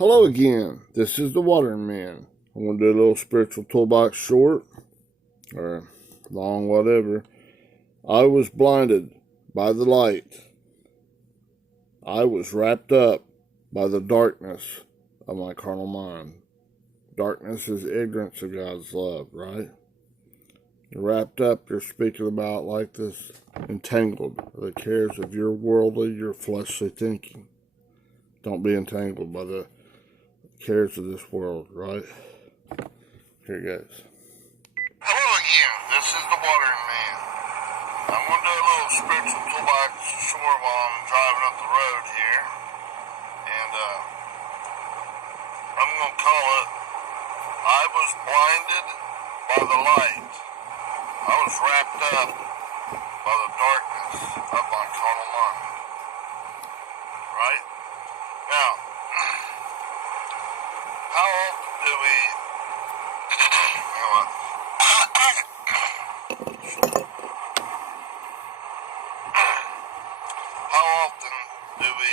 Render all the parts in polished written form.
Hello again. This is the Watering Man. I want to do a little spiritual toolbox short or long, whatever. I was blinded by the light. I was wrapped up by the darkness of my carnal mind. Darkness is ignorance of God's love, right? You're wrapped up, you're speaking about like this, entangled, the cares of your worldly, your fleshly thinking. Don't be entangled by the cares of this world, right? Here it goes. Hello again, this is the Watering Man. I'm going to do a little spiritual toolbox short while I'm driving up the road here. And I'm going to call it, I was blinded by the light. I was wrapped up by the darkness of my carnal mind. Right? Now, how often do we... How often do we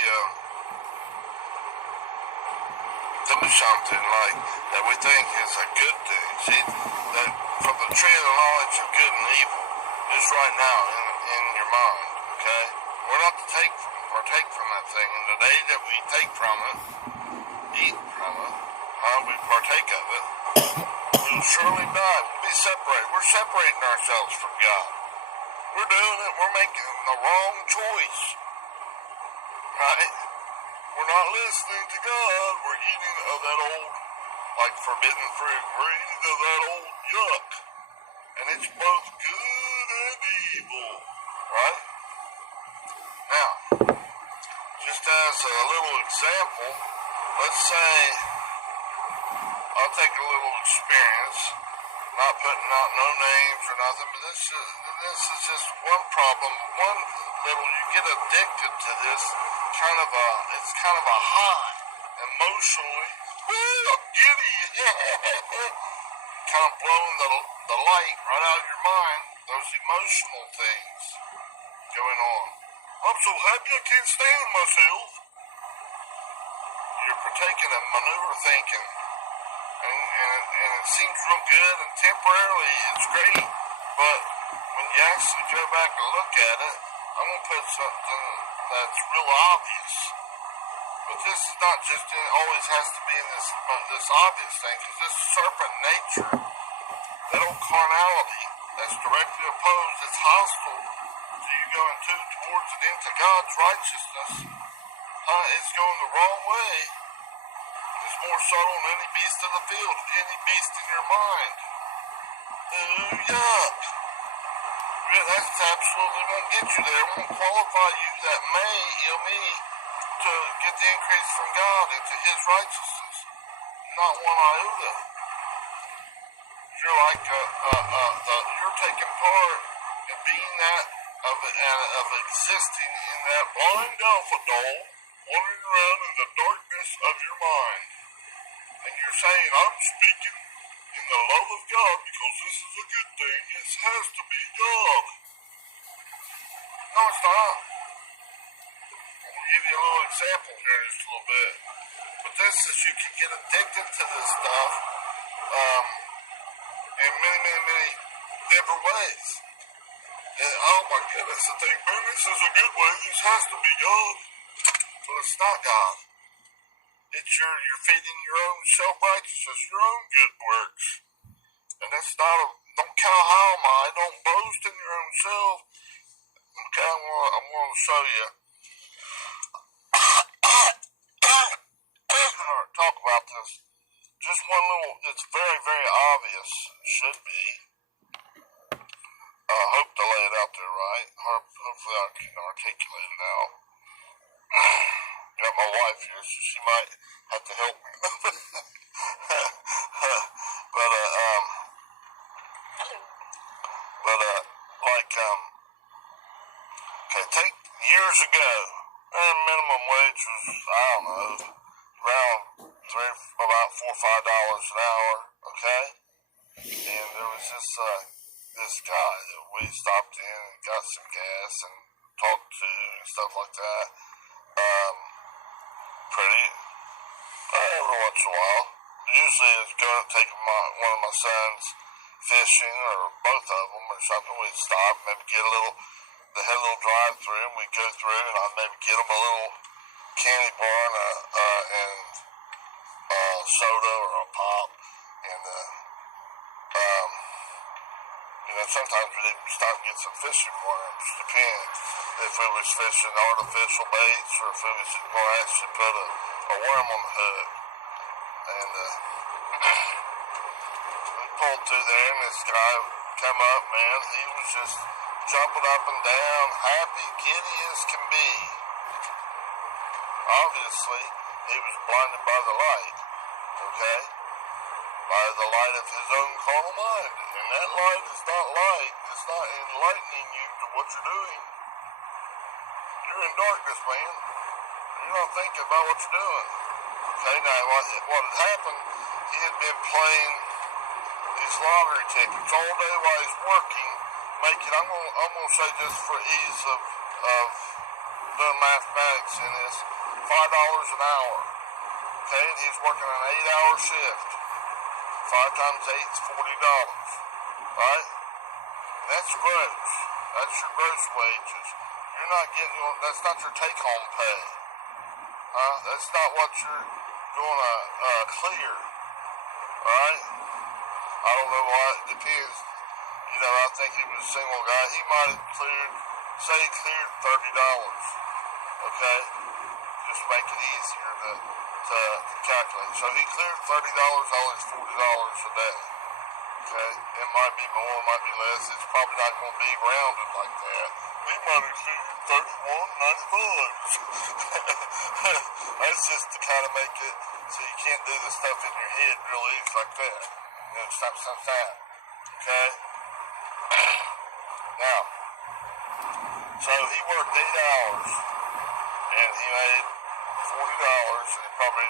do something like that we think is a good thing? See, that from the tree of the knowledge of good and evil is right now in your mind, okay? We're not to partake from that thing, and the day that we take from it, eat from it, we partake of it, we'll surely die. We'll be separated. We're separating ourselves from God. We're doing it. We're making the wrong choice. Right? We're not listening to God. We're eating of that old, like, forbidden fruit. We're eating of that old yuck. And it's both good and evil. Right? Now, just as a little example, let's say I'll take a little experience, not putting out no names or nothing, but this is just one problem. One little, you get addicted to this it's kind of a high, emotionally, I'm giddy, kind of blowing the light right out of your mind, those emotional things going on. I'm so happy I can't stand myself. You're partaking of maneuver thinking. And it seems real good, and temporarily it's great, but when you actually go back and look at it, I'm going to put something that's real obvious. But this is not just, it always has to be in this obvious thing, because this serpent nature, that old carnality, that's directly opposed, it's hostile to you going towards and into God's righteousness, it's going the wrong way. It's more subtle than any beast of the field, any beast in your mind. Ooh, yuck. That's absolutely won't get you there. It won't qualify you that may, to get the increase from God into His righteousness. Not one iota. You're like, you're taking part in being that, of existing in that blind alpha doll, wandering around in the darkness of your mind. And you're saying, I'm speaking in the love of God because this is a good thing. It has to be God. No, it's not. I'll give you a little example here in just a little bit. But this is, you can get addicted to this stuff in many, many, many different ways. And, oh my goodness, I think, man, this is a good way. This has to be God. But it's not God. It's you're feeding your own self-righteousness, your own good works. And that's not don't count how am I, don't boast in your own self. Okay, I'm going to show you. Alright, talk about this. Just one little, it's very, very obvious, should be. I hope to lay it out there right. Hopefully I can articulate it out. Got my wife here, so she might have to help me. Okay, take years ago, and minimum wage was, I don't know, around about $4 or $5 an hour, okay? And there was this guy that we stopped in and got some gas and talked to and stuff like that. Pretty every once in a while. Usually it's going to take one of my sons fishing, or both of them, or something. We'd stop, maybe get they had a little drive-through, and we'd go through, and I'd maybe get them a little candy bar and soda or a pop, and sometimes we'd stop and get some fishing worms. Depends if we was fishing artificial baits or if we was going to actually put a worm on the hook. And we pulled through there, and this guy come up, man. He was just jumping up and down, happy, giddy as can be. Obviously, he was blinded by the light, okay? By the light of his own carnal mind. And that light is not light. It's not enlightening you to what you're doing. You're in darkness, man. You're not thinking about what you're doing. Okay, now what had happened, he had been playing these lottery tickets all day while he's working, making, I'm gonna say just for ease of doing mathematics in this, $5 an hour. Okay, and he's working an 8-hour shift. 5 times 8 is $40, right? That's gross. That's your gross wages. You're not getting, that's not your take-home pay. That's not what you're going to clear, right? I don't know why, it depends. I think he was a single guy. He might have cleared, say he cleared $30, okay? Just make it easier to calculate. So he cleared $30, all his $40 a day. Okay? It might be more, it might be less. It's probably not going to be rounded like that. He might have cleared $31.95. That's just to kind of make it so you can't do the stuff in your head real easy like that. Stop. Okay? Now, so he worked 8 hours, and he made $40, and he probably,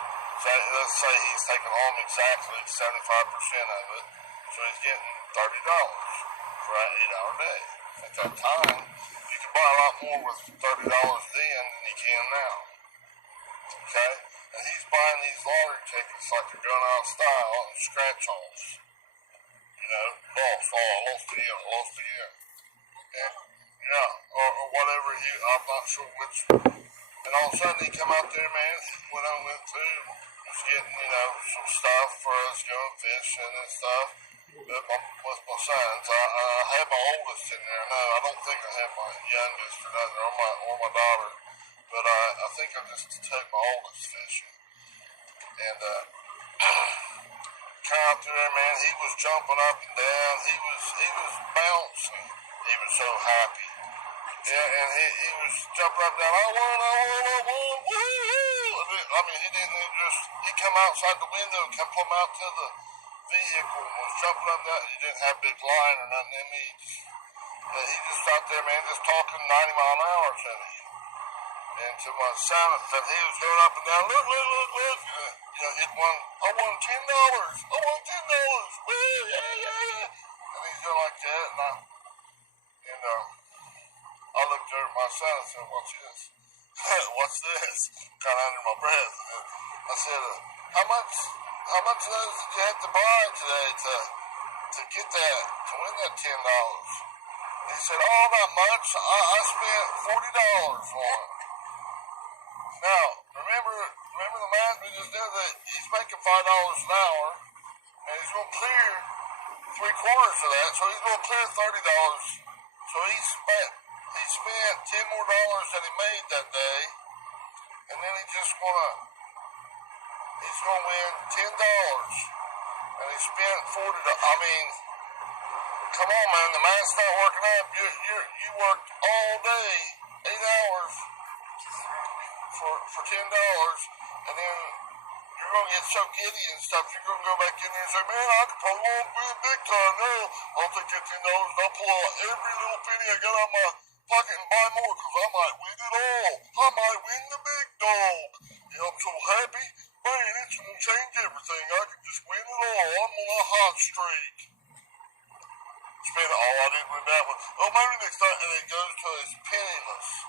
let's say he's taking home exactly 75% of it, so he's getting $30 for an 8-hour day. At that time, you can buy a lot more with $30 then than you can now. Okay? And he's buying these lottery tickets like they're going out of style and scratch-offs. Lost again. And, or whatever I'm not sure which. And all of a sudden he come out there, man, when I went through, was getting, some stuff for us going fishing and stuff with my sons. I had my oldest in there. No, I don't think I had my youngest or nothing, or my daughter. But I think I just took my oldest fishing. And come out there, man, he was jumping up and down. He was bouncing. He was so happy. Yeah, and he was jumping up and down. I won, woo! I mean, he come outside the window and come out to the vehicle and was jumping up and down. He didn't have a big line or nothing. He just out there, man, just talking 90 mile an hour to me. And to my son, that he was going up and down, look. I won $10. Woo, yeah. And he's doing like that, and I looked over at my son and said, "What's this?" "What's this?" Kind of under my breath. And I said, how much of those did you have to buy today to get that, to win that $10? And he said, "Oh, not much. I spent $40 on it." Now, remember the math we just did, that he's making $5 an hour, and he's going to clear 3/4 of that, so he's going to clear $30. So he spent $10 more that he made that day, and then he's going to win $10, and he spent $40. I mean, come on, man, the math's not working out. You worked all day, 8 hours for $10, and then you're going to get so giddy and stuff, you're going to go back in there and say, "Man, I could pull on big time now. I'll take that $10 and I'll pull out every little penny I got out of my pocket and buy more, because I might win it all. I might win the big dog. And I'm so happy. Man, it's going to change everything. I can just win it all. I'm on a hot streak." Spend all I did with that one. Oh, maybe next time, and it goes to his penniless.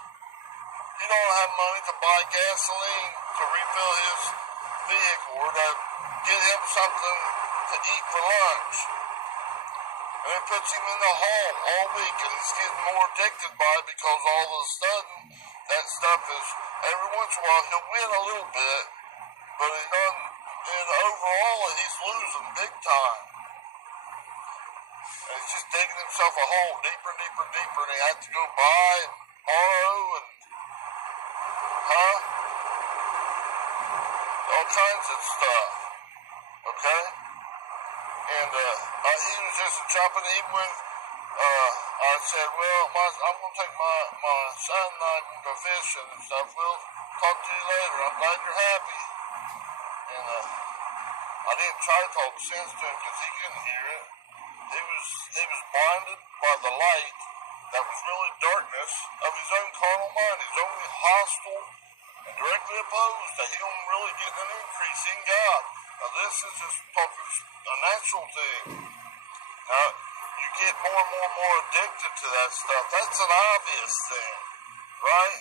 He don't have money to buy gasoline to refill his vehicle or to get him something to eat for lunch. And it puts him in the home all week, and he's getting more addicted by it because all of a sudden that stuff is, every once in a while he'll win a little bit, but and overall he's losing big time. And he's just digging himself a hole deeper and deeper and deeper, and he has to go buy and borrow and, all kinds of stuff, okay? And he was just jumping, even when I said, well, I'm going to take my son and I can go fishing and stuff. We'll talk to you later. I'm glad you're happy. And I didn't try to talk sense to him because he couldn't hear it. He was blinded by the light that was really darkness of his own carnal mind, his own hostile and directly opposed to him really getting an increase in God. Now this is just a natural thing. Now you get more and more addicted to that stuff. That's an obvious thing, right?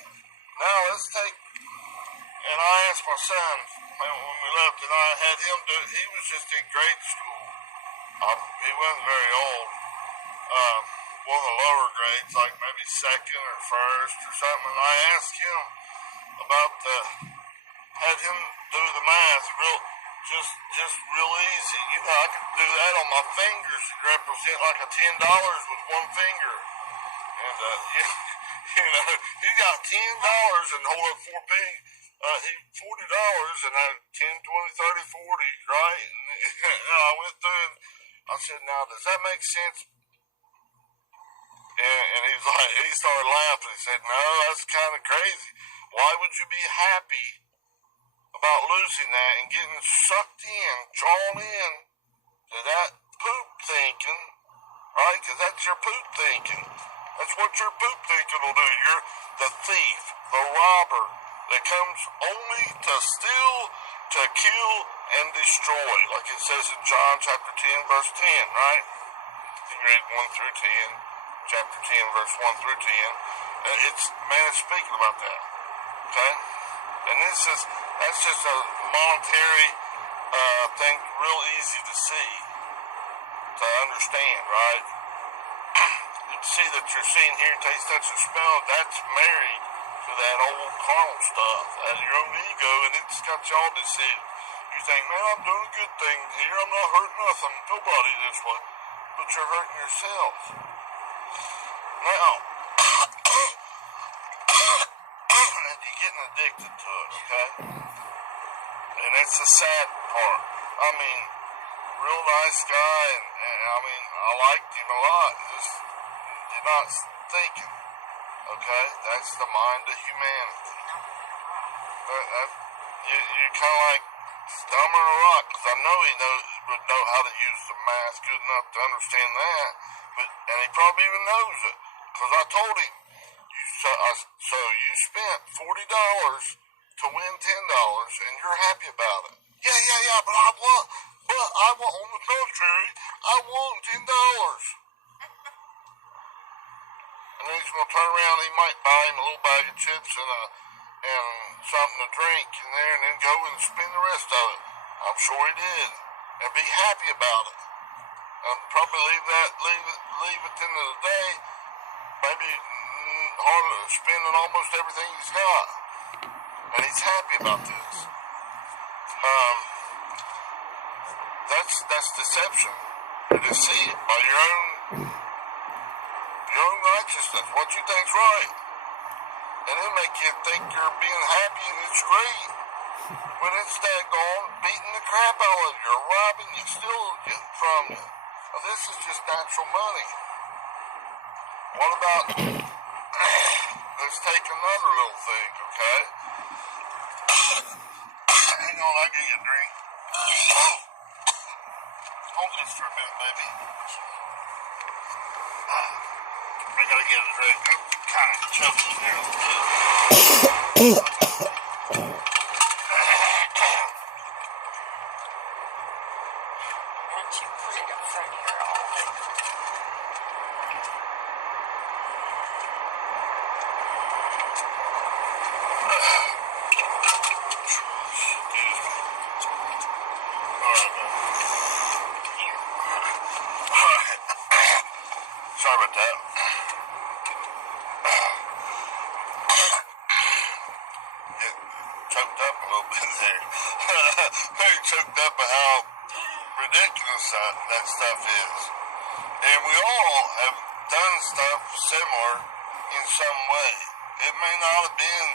Now let's take, and I asked my son when we left, and I had him do it. He was just in grade school. He wasn't very old. One of the lower grades, like maybe second or first or something. And I asked him about had him do the math just real easy. You know, I could do that on my fingers to represent like a $10 with one finger. And you know, he got $10 and hold up four ping. He $40 and I 10, 20, 30, 40, right? And I went through and I said, now does that make sense? And he was like, he started laughing. He said, no, that's kind of crazy. Why would you be happy about losing that and getting sucked in, drawn in to that poop thinking, right? Because that's your poop thinking. That's what your poop thinking will do. You're the thief, the robber that comes only to steal, to kill, and destroy. Like it says in John chapter 10, verse 10, right? You read 1 through 10. Chapter 10, verse 1 through 10. Man is speaking about that. Okay? And that's just a monetary thing, real easy to see, to understand, right? You see that you're seeing, hearing, taste, touch, and smell, that's married to that old carnal stuff, your own ego, and it's got y'all deceived. You think, man, I'm doing a good thing here, I'm not hurting nothing, nobody this way, but you're hurting yourself. Now, and you're getting addicted to it, okay? And that's the sad part. I mean, real nice guy, and I mean, I liked him a lot. Just, you're not thinking, okay? That's the mind of humanity. You're kind of like dumber than a rock, because I know he would know how to use the math good enough to understand that, and he probably even knows it. Because I told him, so you spent $40 to win $10, and you're happy about it. Yeah, but I want, on the contrary, I won $10. And then he's going to turn around, he might buy him a little bag of chips and something to drink in there, and then go and spend the rest of it. I'm sure he did. And be happy about it. And probably leave at the end of the day, maybe spending almost everything he's got. And he's happy about this. That's deception. You deceive it by your own righteousness, what you think's right. And it'll make you think you're being happy and it's great. When it's daggone beating the crap out of you or robbing you, stealing getting from you. Well, this is just natural money. What about, let's take another little thing, okay? Hang on, I'll get you a drink. Hold this for a minute, baby. I gotta get a drink. I'm kind of choking here a little bit. Once you put it in front of your eye. Alright. Sorry about that. Get choked up a little bit there. Very choked up at how ridiculous that stuff is. And we all have done stuff similar in some way. It may not have been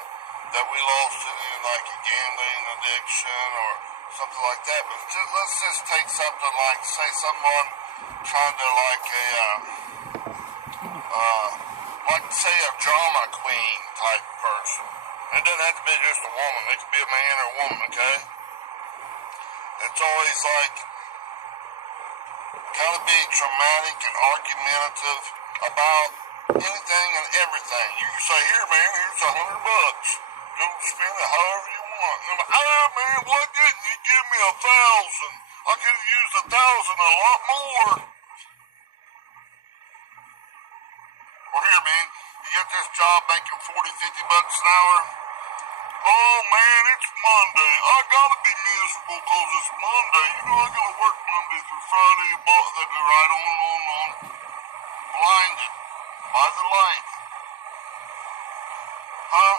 that we lost it in like a gambling addiction or something like that, but let's just take something like, say, someone kind of like like say a drama queen type person. It doesn't have to be just a woman. It could be a man or a woman, okay? It's always like kind of be dramatic and argumentative about anything and everything. You can say, here, man, here's $100. Go spend it however you want. And I'm like, oh, man, why didn't you give me 1,000? I could have used 1,000 a lot more. Well, here, man, you got this job making 40, 50 bucks an hour. Oh, man, it's Monday. I gotta be miserable because it's Monday. You know, I gotta work Monday through Friday. They go right on. Blinded by the light. Huh?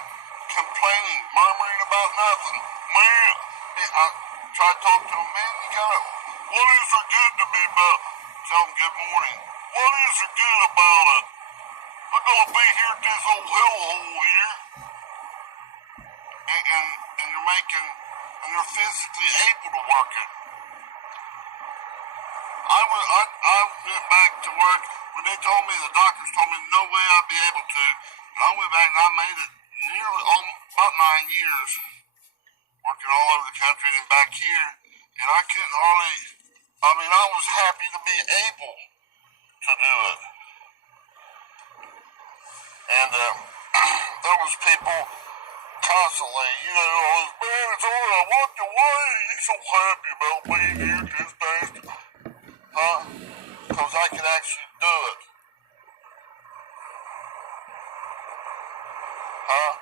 Complaining, murmuring about nothing. Man, I try to talk to him, man, you gotta, what is there good to be about? Tell him good morning. What is there good about it? I'm gonna be here at this old hellhole here. And you're making, and you're physically able to work it. I went back to work when they told me, the doctors told me no way I'd be able to. And I went back and I made it nearly about 9 years, working all over the country and back here. And I couldn't hardly, I was happy to be able to do it. And there was people constantly, you know, man, it's all I walked away. You're so happy about being here this bastard. Huh? Because I could actually do it. Huh?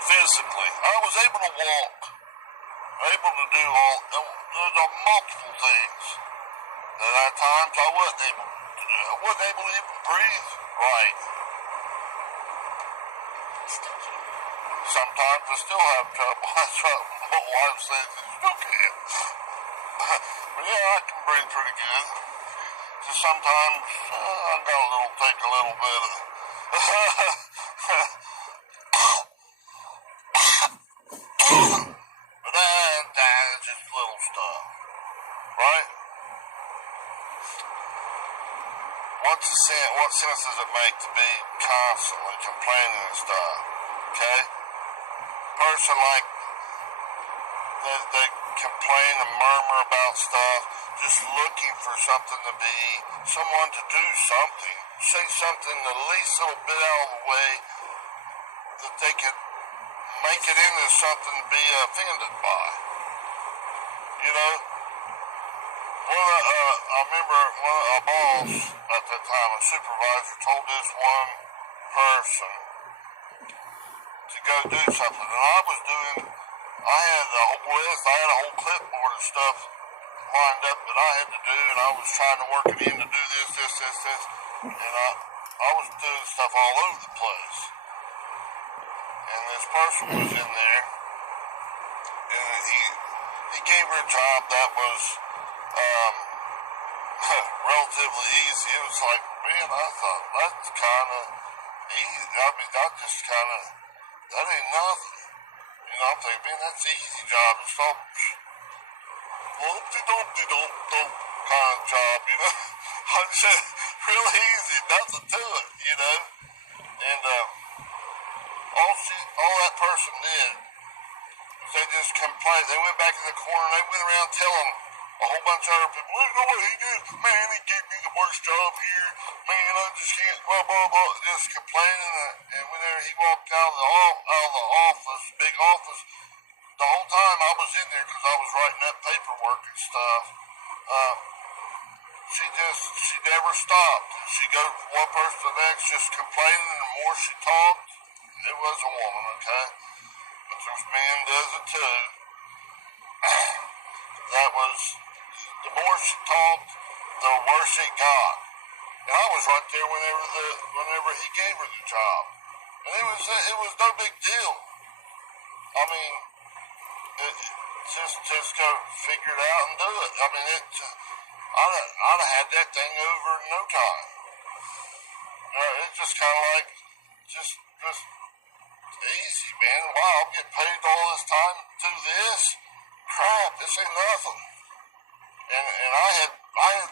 Physically. I was able to walk. Able to do all, there's multiple things. And at times I wasn't able to do. I wasn't able to even breathe right. Sometimes I still have trouble. That's what my wife says, you still can't. But yeah, I can breathe pretty good. So sometimes I gotta take a little bit of but that's just little stuff. Right? What sense does it make to be constantly complaining and stuff? Okay? Person like they complain and murmur about stuff, just looking for something to be, someone to do something, say something the least little bit out of the way that they could make it into something to be offended by. You know? I remember a boss at that time, a supervisor, told this one person to go do something, and I had a whole list, I had a whole clipboard of stuff lined up that I had to do, and I was trying to work it in to do this, and I was doing stuff all over the place. And this person was in there, and he gave her a job that was relatively easy. It was like, man, I thought that's kind of easy. That ain't nothing. You know, I'm thinking, man, that's an easy job. It's all whoop-de-doop-de-doop-doop kind of job, you know. I said, really easy, nothing to it, you know. And all that person did was they just complained. They went back in the corner and they went around telling a whole bunch of other people, you know what he did? Man, he gave me the worst job here. Man, I just can't, blah, blah, blah. Just complaining. And whenever he walked out of the office, big office, the whole time I was in there because I was writing that paperwork and stuff, she never stopped. She'd go from one person to the next just complaining, and the more she talked, it was a woman, okay? But there's men does it too. that was, the more she talked, the worse it got. And I was right there whenever he gave her the job. And it was no big deal. I mean, just go figure it out and do it. I mean, I'd have had that thing over in no time. It's just kind of like, just easy, man. Wow, I'm getting paid all this time to do this? Crap, this ain't nothing. And I had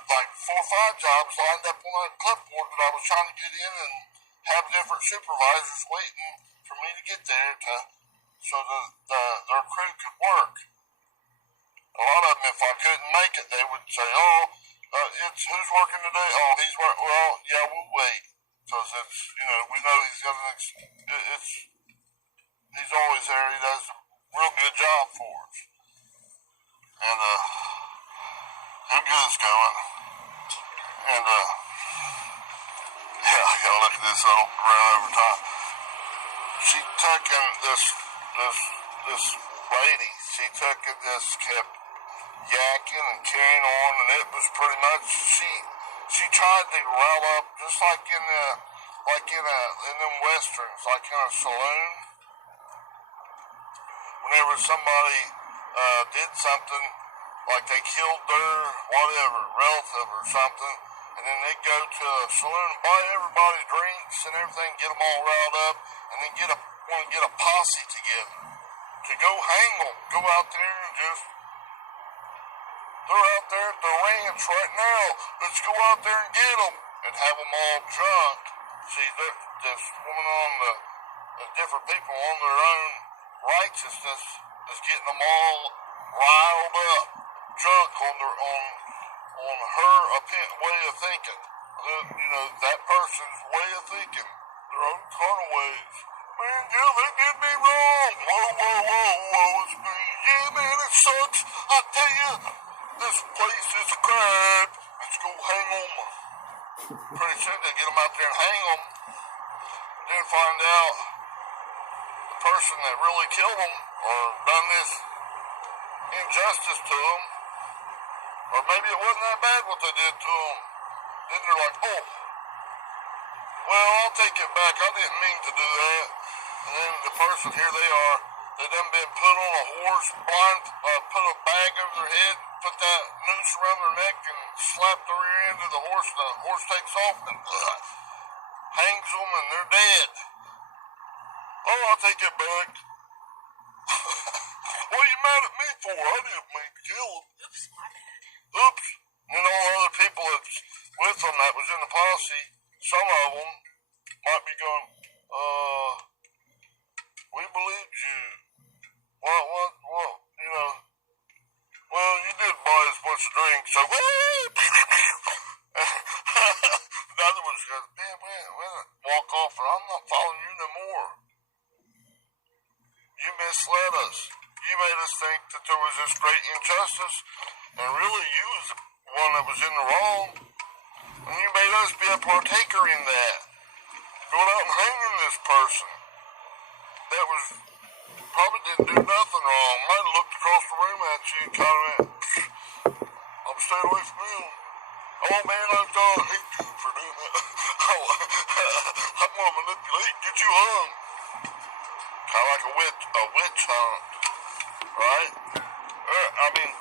like 4 or 5 jobs lined up on that clipboard that I was trying to get in and have different supervisors waiting for me to get there so their crew could work. A lot of them, if I couldn't make it, they would say, it's who's working today? Oh, he's working. Well, yeah, we'll wait. Because it's, we know he's got he's always there. He does a real good job for us. And, who gets going? And, yeah, I gotta look at this all around over time. She took in this lady, kept yakking and carrying on, and it was pretty much, she tried to rile up, just like in them westerns, like in a saloon. Whenever somebody did something, like they killed their whatever relative or something, and then they'd go to a saloon and buy everybody drinks and everything, get them all riled up, and then want to get a posse together to go hang them, go out there and just, they're out there at the ranch right now, let's go out there and get them, and have them all drunk. See, this woman on the different people on their own righteousness is getting them all riled up, drunk on her way of thinking. That person's way of thinking, their own carnal ways. Man, yeah, they did me wrong. Whoa, it's me. Yeah, man, it sucks. I tell you, this place is crap. Let's go hang them. Pretty soon they get them out there and hang them. Then find out the person that really killed them or done this injustice to them, or maybe it wasn't that bad what they did to them. Then they're like, oh, well, I'll take it back. I didn't mean to do that. And then the person, here they are, they done been put on a horse, put a bag over their head, put that noose around their neck, and slap the rear end of the horse. The horse takes off and hangs them, and they're dead. Oh, I'll take it back. What are you mad at me for? I didn't mean to kill them. Oops, my bad. Oops. And then all the other people that's with them that was in the posse, some of them might be going, we believed you. What, well, you did buy us a bunch of drinks, so the other one's going, man, walk off, and I'm not following you no more. You misled us. You made us think that there was this great injustice, and really you was the one that was in the wrong, and you made us be a partaker in that. Going out and hanging this person that was probably didn't do nothing wrong. Might have looked across the room at you and kind of went, I'm staying away from him. Oh man, I hate you for doing that. I'm gonna manipulate, get you hung. Kind of like a witch hunt, right? I mean,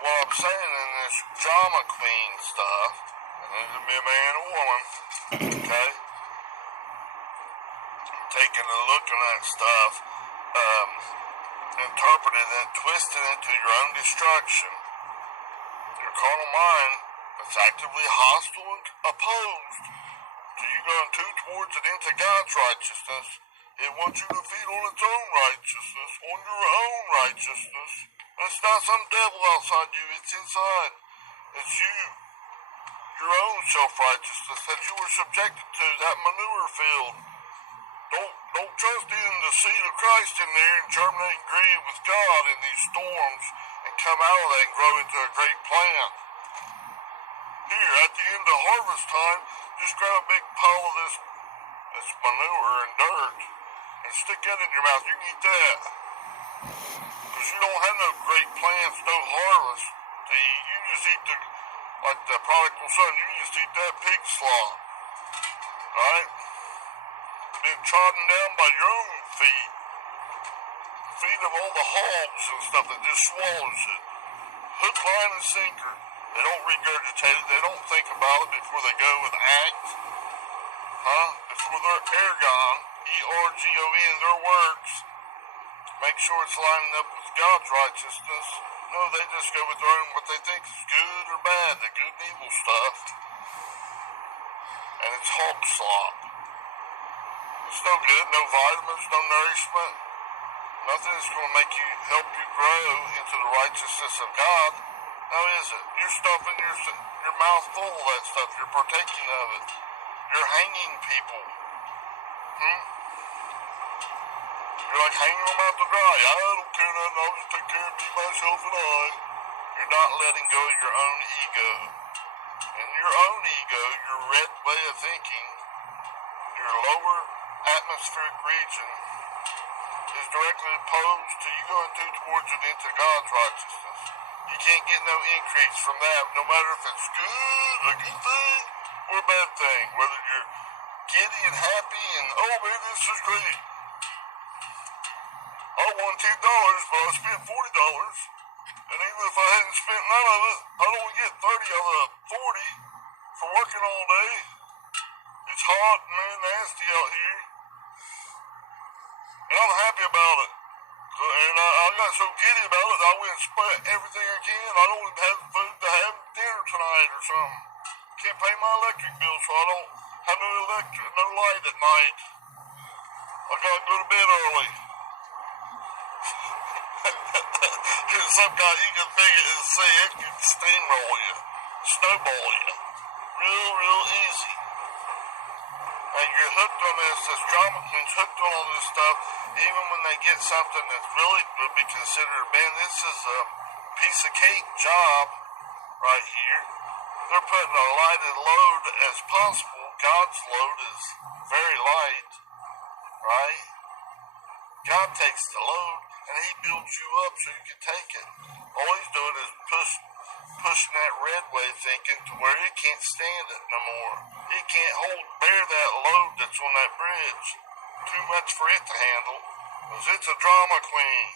what I'm saying in this drama queen stuff, and it can be a man or woman, okay? Taking a look at that stuff, interpreting it, twisting it to your own destruction. Your carnal mind that's actively hostile and opposed to you going towards it into God's righteousness. It wants you to feed on its own righteousness, on your own righteousness. And it's not some devil outside you, it's inside. It's you. Your own self-righteousness that you were subjected to, that manure field. Don't trust in the seed of Christ in there and germinate and grieve with God in these storms and come out of that and grow into a great plant. Here, at the end of harvest time, just grab a big pile of this manure and dirt and stick that in your mouth. You can eat that. Because you don't have no great plants, no harvest to eat. You just eat like the prodigal son, you just eat that pig slop. Right? Being trodden down by your own feet. Feet of all the hogs and stuff that just swallows it. Hook, line, and sinker. They don't regurgitate it. They don't think about it before they go and act. Before their ergon, E-R-G-O-N, their works, make sure it's lining up with God's righteousness. No, they just go with their own, what they think is good or bad, the good and evil stuff. And it's hog slop. It's no good, no vitamins, no nourishment. Nothing is going to help you grow into the righteousness of God. How is it? You're stuffing your mouth full of that stuff. You're partaking of it. You're hanging people. You're like hanging them out to dry. I don't care nothing. I'll just take care of me, myself, and I. You're not letting go of your own ego. And your own ego, your red way of thinking, your lower atmospheric region, is directly opposed to you going towards it into God's righteousness. You can't get no increase from that, no matter if it's good, a good thing, or a bad thing. Whether you're giddy and happy and, oh man, this is great. I won $10, but I spent $40. And even if I hadn't spent none of it, I'd only get 30 out of 40 for working all day. It's hot and nasty out here. And I'm happy about it. And I got so giddy about it, I went and spent everything I can. I don't even have food to have dinner tonight or something. Can't pay my electric bill, so I don't have no light at night. I gotta go to bed early. Some guy you can figure and say it can steamroll you, snowball you, real easy. And you're hooked on this drama queen's hooked on all this stuff, even when they get something that really would be considered, man, this is a piece of cake job right here. They're putting a lighted load as possible. God's load is very light, right? God takes the load and he builds you up so you can take it. All he's doing is pushing that red way thinking to where it can't stand it no more. It can't bear that load that's on that bridge. Too much for it to handle. Because it's a drama queen.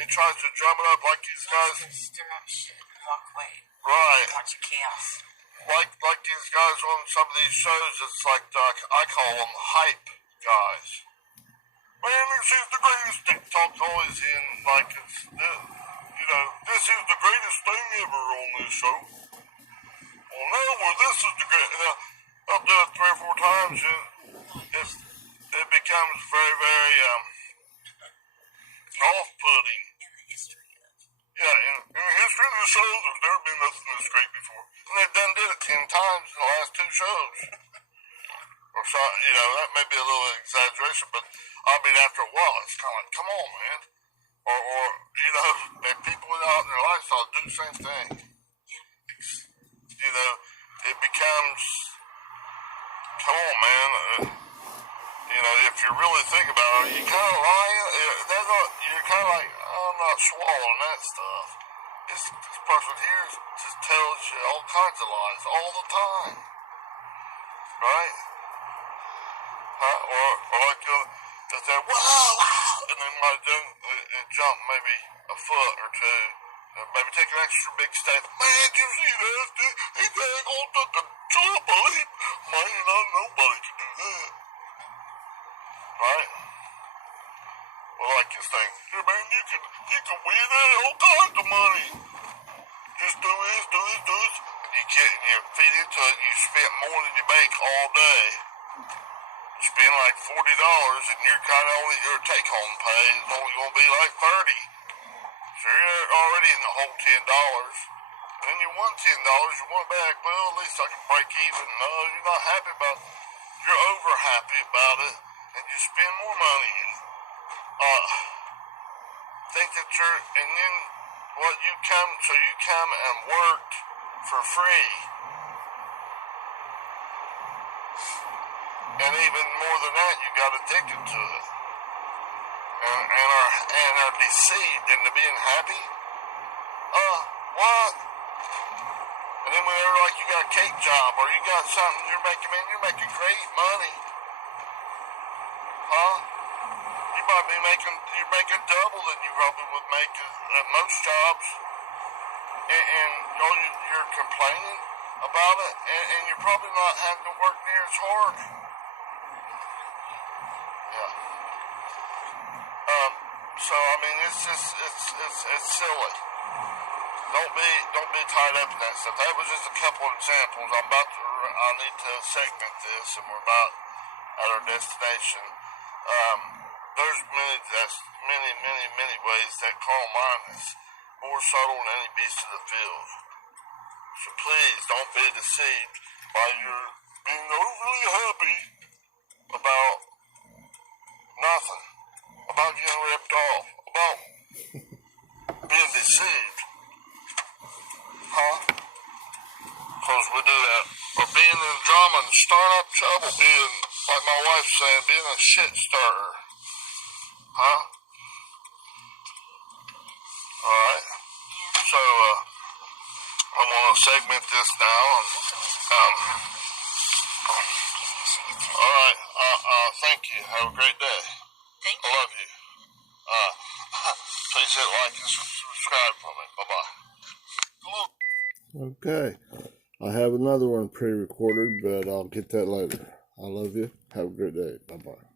It tries to drum it up like these guys. Stir up shit and walk away. Right. Watch chaos. Like these guys on some of these shows, it's like I call them hype guys. Man, this is the greatest TikTok's always in, like it's, this is the greatest thing ever on this show. Well, this is the greatest. I'll do it 3 or 4 times, and it becomes very, very off-putting. In the history of it. Yeah, in the history of the show, there's never been nothing this great before. And they've did it 10 times in the last 2 shows. Or so, that may be a little exaggeration, but I mean, after a while, it's kind of like, come on, man. Or and people out in their lifestyle do the same thing. It becomes, come on, man. If you really think about it, you kind of lying. You're kind of like, I'm not swallowing that stuff. This person here just tells you all kinds of lies all the time. Right? Or like that they're, wow, and they might jump maybe a foot or 2. Maybe take an extra big step. Man, you see that? He dang on took a jump a leap. Man, nobody can do that. Right? Well, like this thing. Here, man, you can win all kinds of money. Just do this. And you feed into it, you spend more than you make all day. Spend like $40 and your take-home pay is only going to be like $30. So you're already in the whole $10. And then you won $10, you want back, well, at least I can break even. No, you're not happy about it. You're over happy about it, and you spend more money. Think that and then you come and worked for free. And even more than that, you got addicted to it. and are deceived into being happy. What? And then whenever like you got a cake job or you got something you're making great money. Huh? You might be you're making double than you probably would make at most jobs. And you're complaining about it, and you're probably not having to work near as hard. Yeah. So I mean, it's silly. Don't be tied up in that stuff. That was just a couple of examples. I need to segment this, and we're about at our destination. There's many ways that carnal mind is more subtle than any beast of the field. So please don't be deceived by your being overly happy about nothing, about getting ripped off, about being deceived. Huh? Because we do that. Or being in drama and stirring up trouble, being, like my wife's saying, being a shit stirrer. Huh? Alright. So, I'm going to segment this now. Alright. Thank you. Have a great day. Thank I you. love you. Please hit like and subscribe for me. Bye-bye. Hello. Okay. I have another one pre-recorded, but I'll get that later. I love you. Have a great day. Bye-bye.